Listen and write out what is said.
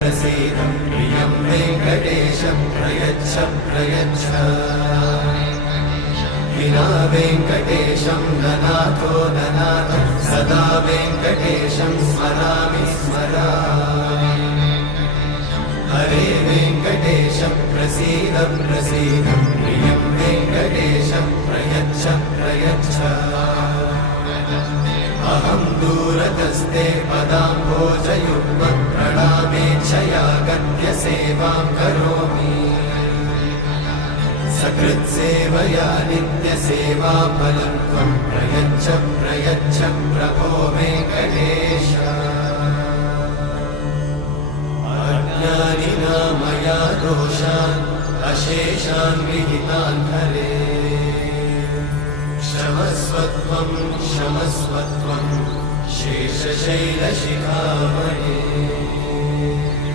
प्रसीदं प्रियं वेङ्कटेशं प्रयच्छ प्रयच्छ विना वेङ्कटेशं ननाथो ननाथ सदा वेङ्कटेशं स्मरामि स्मरामि हरे वेङ्कटेशं प्रसीद प्रसीद प्रियं वेङ्कटेशं प्रयच्छ प्रयच्छ अहं दूरतस्ते पदाम्भोजयुग्मं प्रणामेच्छया गत्य सेवां करोमि सकृत्सेवया नित्यसेवाफलं त्वं प्रयच्छ प्रयच्छ प्रभो वेङ्कटेश अज्ञानिना मया दोषान् अशेषान् विहितान् हरे क्षमस्वत्वं क्षमस्वत्वं शेषशैलशिखामणे।